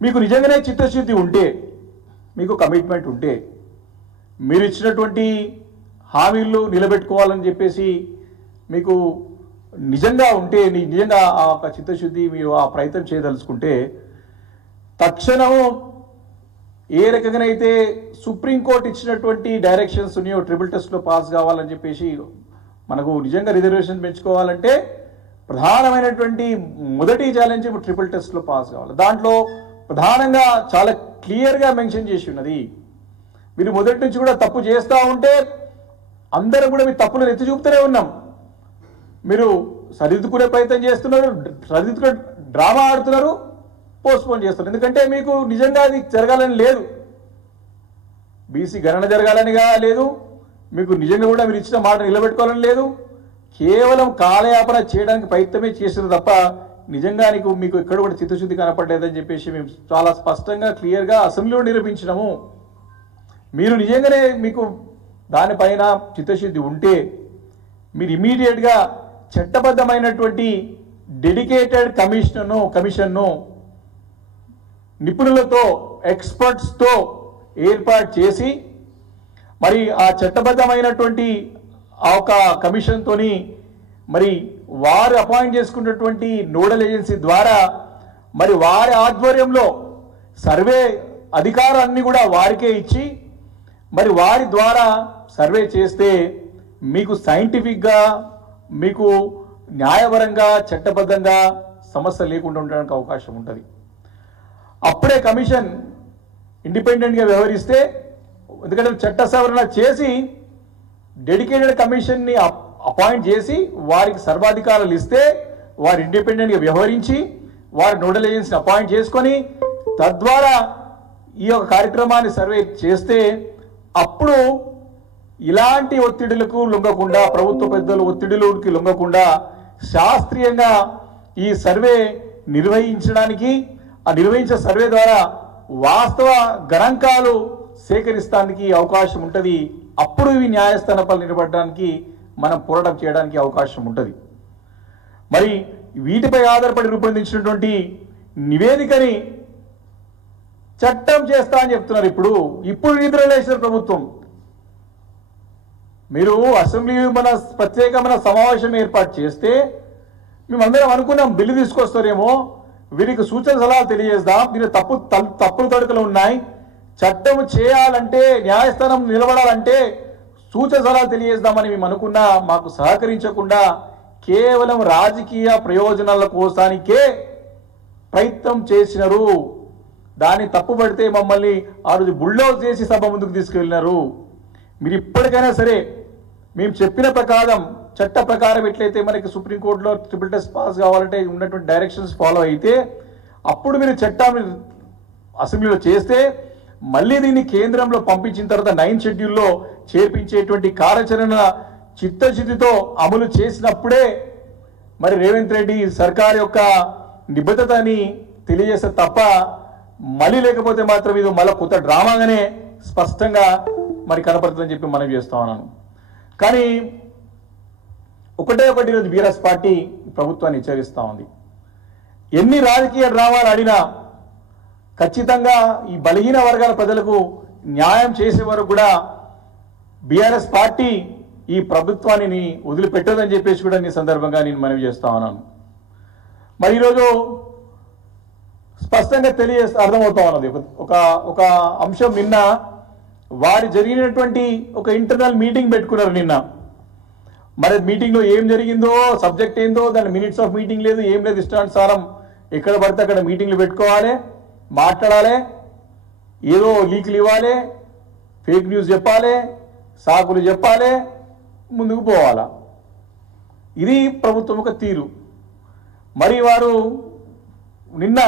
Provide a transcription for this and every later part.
మీకు నిజంగానే చిత్తశుద్ధి ఉంటే, మీకు కమిట్మెంట్ ఉంటే, మీరు ఇచ్చినటువంటి హామీలు నిలబెట్టుకోవాలని చెప్పేసి మీకు నిజంగా ఉంటే, నిజంగా ఆ చిత్తశుద్ధి మీరు ఆ ప్రయత్నం చేయదలుచుకుంటే, తక్షణం ఏ రకంగానైతే సుప్రీంకోర్టు ఇచ్చినటువంటి డైరెక్షన్స్ ఉన్నాయో ట్రిపుల్ టెస్ట్లో పాస్ కావాలని చెప్పేసి మనకు నిజంగా రిజర్వేషన్ పెంచుకోవాలంటే ప్రధానమైనటువంటి మొదటి ఛాలెంజ్ ట్రిపుల్ టెస్ట్లో పాస్ కావాలి. దాంట్లో ప్రధానంగా చాలా క్లియర్గా మెన్షన్ చేసి ఉన్నది. మీరు మొదటి నుంచి కూడా తప్పు చేస్తూ ఉంటే అందరూ కూడా మీ తప్పులను ఎత్తి చూపుతూనే ఉన్నాం. మీరు సరిదిద్దుకునే ప్రయత్నం చేస్తున్నారు, సరిదిద్దుకునే డ్రామా ఆడుతున్నారు, పోస్ట్పోన్ చేస్తారు. ఎందుకంటే మీకు నిజంగా అది జరగాలని లేదు, బీసీ గణన జరగాలని లేదు, మీకు నిజంగా కూడా మీరు ఇచ్చిన మాట నిలబెట్టుకోవాలని లేదు. కేవలం కాలయాపన చేయడానికి ప్రయత్నమే చేసిన తప్ప నిజంగా మీకు ఎక్కడ కూడా చిత్తశుద్ధి కనపడలేదని చెప్పేసి మేము చాలా స్పష్టంగా క్లియర్గా అసెంబ్లీలో నిరూపించినాము. మీరు నిజంగానే మీకు దానిపైన చిత్తశుద్ధి ఉంటే మీరు ఇమీడియట్గా చట్టబద్ధమైనటువంటి డెడికేటెడ్ కమిషన్ను నిపుణులతో ఎక్స్పర్ట్స్తో ఏర్పాటు చేసి మరి ఆ చట్టబద్ధమైనటువంటి ఆ ఒక కమిషన్తోని మరి వారు అపాయింట్ చేసుకున్నటువంటి నోడల్ ఏజెన్సీ ద్వారా మరి వారి ఆధ్వర్యంలో సర్వే అధికారాన్ని కూడా వారికే ఇచ్చి మరి వారి ద్వారా సర్వే చేస్తే మీకు సైంటిఫిక్గా మీకు న్యాయపరంగా చట్టబద్ధంగా సమస్య లేకుండా ఉండడానికి అవకాశం ఉంటుంది. అప్పుడే కమిషన్ ఇండిపెండెంట్గా వ్యవహరిస్తే, ఎందుకంటే చట్ట సవరణ చేసి డెడికేటెడ్ కమిషన్ని అపాయింట్ చేసి వారికి సర్వాధికారాలు ఇస్తే వారు ఇండిపెండెంట్గా వ్యవహరించి వారి నోడల్ ఏజెన్సీని అపాయింట్ చేసుకొని తద్వారా ఈ యొక్క కార్యక్రమాన్ని సర్వే చేస్తే అప్పుడు ఇలాంటి ఒత్తిడులకు లొంగకుండా, ప్రభుత్వ పెద్దల ఒత్తిడులకి లొంగకుండా శాస్త్రీయంగా ఈ సర్వే నిర్వహించడానికి, ఆ నిర్వహించే సర్వే ద్వారా వాస్తవ గణాంకాలు సేకరిస్తానికి అవకాశం ఉంటుంది. అప్పుడు ఇవి న్యాయస్థానాలపై నిలబడడానికి మనం పోరాటం చేయడానికి అవకాశం ఉంటుంది. మరి వీటిపై ఆధారపడి రూపొందించినటువంటి నివేదికని చట్టం చేస్తా అని చెప్తున్నారు. ఇప్పుడు నిద్రలేసిన ప్రభుత్వం మీరు అసెంబ్లీ మన ప్రత్యేకమైన సమావేశం ఏర్పాటు చేస్తే మేమందరం అనుకున్నాం బిల్లు తీసుకొస్తారేమో, వీరికి సూచన సలహాలు తెలియజేద్దాం, దీని తప్పులు తడుకలు ఉన్నాయి, చట్టం చేయాలంటే న్యాయస్థానం నిలబడాలంటే సూచన సలహాలు తెలియజేద్దామని మేము అనుకున్నా. మాకు సహకరించకుండా కేవలం రాజకీయ ప్రయోజనాల కోసానికే ప్రయత్నం చేసినారు. దాన్ని తప్పుపడితే మమ్మల్ని ఆ రోజు బుల్డోజ్ చేసి సభ ముందుకు తీసుకెళ్ళినారు. మీరు ఇప్పటికైనా సరే మేము చెప్పిన ప్రకారం చట్ట ప్రకారం ఎట్లయితే మనకి సుప్రీంకోర్టులో ట్రిపుల్ టెస్ట్ పాస్ కావాలంటే ఉన్నటువంటి డైరెక్షన్స్ ఫాలో అయితే అప్పుడు మీరు చట్టాన్ని అసెంబ్లీలో చేస్తే మళ్ళీ దీన్ని కేంద్రంలో పంపించిన తర్వాత 9th షెడ్యూల్లో చేర్పించేటువంటి కార్యాచరణ చిత్తశుద్ధితో అమలు చేసినప్పుడే మరి రేవంత్ రెడ్డి సర్కార్ యొక్క నిబద్ధతని తెలియజేస్తే తప్ప మళ్ళీ లేకపోతే మాత్రం ఇది మళ్ళీ కొత్త డ్రామాగానే స్పష్టంగా మరి కనపడుతుందని చెప్పి మనం చేస్తా ఉన్నాను. కానీ ఒకటి ఈరోజు బీఆర్ఎస్ పార్టీ ప్రభుత్వాన్ని హెచ్చరిస్తూ ఉంది. ఎన్ని రాజకీయ డ్రామాలు ఆడినా ఖచ్చితంగా ఈ బలహీన వర్గాల ప్రజలకు న్యాయం చేసే వరకు కూడా బీఆర్ఎస్ పార్టీ ఈ ప్రభుత్వాన్ని వదిలిపెట్టదని చెప్పేసి కూడా ఈ సందర్భంగా నేను మనవి చేస్తా ఉన్నాను. మరి ఈరోజు స్పష్టంగా అర్థమవుతా ఉన్నది ఒక అంశం. నిన్న వారి జరిగినటువంటి ఒక ఇంటర్నల్ మీటింగ్ పెట్టుకున్నారు నిన్న. మరి మీటింగ్లో ఏం జరిగిందో, సబ్జెక్ట్ ఏందో, దాని మినిట్స్ ఆఫ్ మీటింగ్ లేదు, ఏం లేదు, ఇష్టానుసారం ఎక్కడ పడితే అక్కడ మీటింగ్లు పెట్టుకోవాలి, మాట్లాడాలి, ఏదో లీకులు ఇవ్వాలి, ఫేక్ న్యూస్ చెప్పాలి, సాకులు చెప్పాలి, ముందుకు పోవాలా. ఇది ప్రభుత్వం ఒక తీరు. మరి వారు నిన్న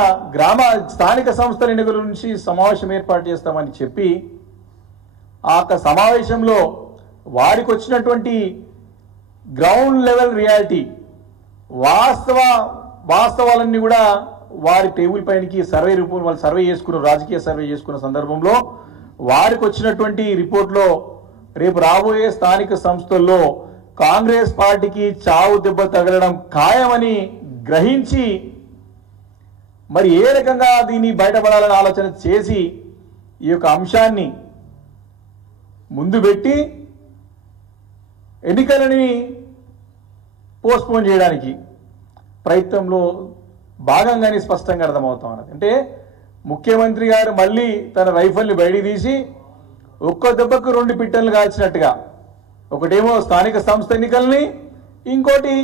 స్థానిక సంస్థల ఎన్నికల నుంచి సమావేశం ఏర్పాటు చేస్తామని చెప్పి ఆ సమావేశంలో వారికి వచ్చినటువంటి గ్రౌండ్ లెవెల్ రియాలిటీ వాస్తవాలన్నీ కూడా వారి టేబుల్ పైనకి సర్వే రిపోర్ట్ వాళ్ళు రాజకీయ సర్వే చేసుకున్న సందర్భంలో వారికి వచ్చినటువంటి రిపోర్ట్లో రేపు రాబోయే స్థానిక సంస్థల్లో కాంగ్రెస్ పార్టీకి చావు దెబ్బ తగలడం ఖాయమని గ్రహించి మరి ఏ రకంగా దీన్ని బయటపడాలని ఆలోచన చేసి ఈ యొక్క అంశాన్ని ముందు పెట్టి ఎన్నికలని పోస్ట్పోన్ చేయడానికి ప్రయత్నంలో భాగంగానే స్పష్టంగా అర్థమవుతా ఉన్నది. అంటే ముఖ్యమంత్రి గారు మళ్ళీ తన రైఫల్ని బయటికి తీసి ఒక్క దెబ్బకు 2 పిట్టలు కాల్చినట్టుగా, ఒకటేమో స్థానిక సంస్థ ఎన్నికల్ని, ఇంకోటి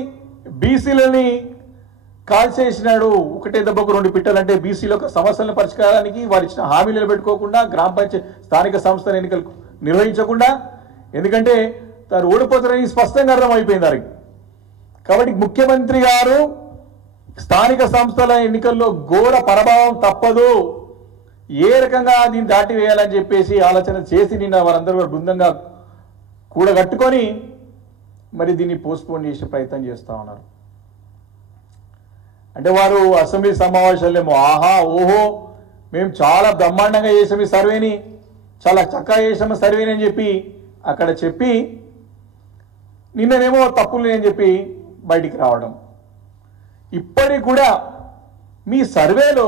బీసీలని కాల్చేసినాడు. ఒకటే దెబ్బకు 2 పిట్టలు అంటే బీసీల యొక్క సమస్యల పరిష్కారానికి వారు ఇచ్చిన హామీలు నిలబెట్టుకోకుండా, గ్రామ పంచాయతీ స్థానిక సంస్థల ఎన్నికలు నిర్వహించకుండా, ఎందుకంటే తాను ఓడిపోతారని స్పష్టంగా అర్థమైపోయింది వారికి. కాబట్టి ముఖ్యమంత్రి గారు స్థానిక సంస్థల ఎన్నికల్లో ఘోర పరాభవం తప్పదు, ఏ రకంగా దీన్ని దాటివేయాలని చెప్పేసి ఆలోచన చేసి నిన్న వారందరూ బృందంగా కూడగట్టుకొని మరి దీన్ని పోస్ట్పోన్ చేసే ప్రయత్నం చేస్తూ ఉన్నారు. అంటే వారు అసెంబ్లీ సమావేశాలేమో ఆహా ఓహో మేము చాలా బ్రహ్మాండంగా చేసాము ఈ సర్వేని, చాలా చక్కగా చేసాము సర్వేని అని చెప్పి అక్కడ చెప్పి నిన్ననేమో తప్పులు అని చెప్పి బయటికి రావడం. ఇప్పటికి కూడా మీ సర్వేలో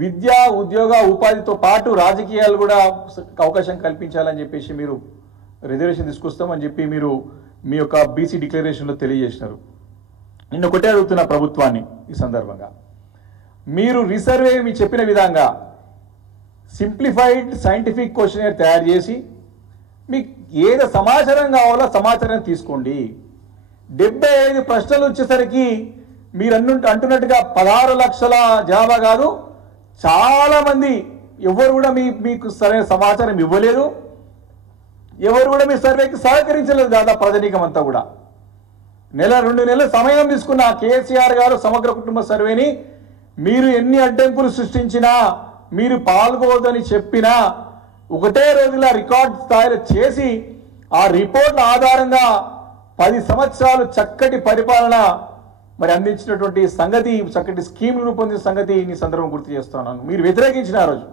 విద్య, ఉద్యోగ, ఉపాధితో పాటు రాజకీయాలు కూడా అవకాశం కల్పించాలని చెప్పేసి మీరు రిజర్వేషన్ తీసుకొస్తామని చెప్పి మీరు మీ యొక్క బీసీ డిక్లరేషన్లో తెలియజేసినారు. నిన్న ఒకటే అడుగుతున్న ప్రభుత్వాన్ని ఈ సందర్భంగా, మీరు రీసర్వే మీ చెప్పిన విధంగా సింప్లిఫైడ్ సైంటిఫిక్ క్వశ్చనర్ తయారు చేసి మీకు ఏదో సమాచారం కావాలో సమాచారం తీసుకోండి. 75 ప్రశ్నలు వచ్చేసరికి మీరు అంటున్నట్టుగా 16 లక్షల జనాభా కాదు, చాలామంది ఎవరు కూడా మీకు సరైన సమాచారం ఇవ్వలేదు, ఎవరు కూడా మీ సర్వేకి సహకరించలేదు. దాదాపు ప్రజనీకం అంతా కూడా 1-2 నెలల సమయం తీసుకున్న కేసీఆర్ గారు సమగ్ర కుటుంబ సర్వేని మీరు ఎన్ని అడ్డంకులు సృష్టించినా, మీరు పాల్గొవద్దని చెప్పినా ఒకటే రోజుల రికార్డ్ స్థాయిలో చేసి ఆ రిపోర్ట్ల ఆధారంగా 10 సంవత్సరాలు చక్కటి పరిపాలన మరి అందించినటువంటి సంగతి, చక్కటి స్కీమ్ రూపొందించిన సంగతి ఈ సందర్భం గుర్తు చేస్తున్నాను. మీరు వ్యతిరేకించిన ఆ రోజు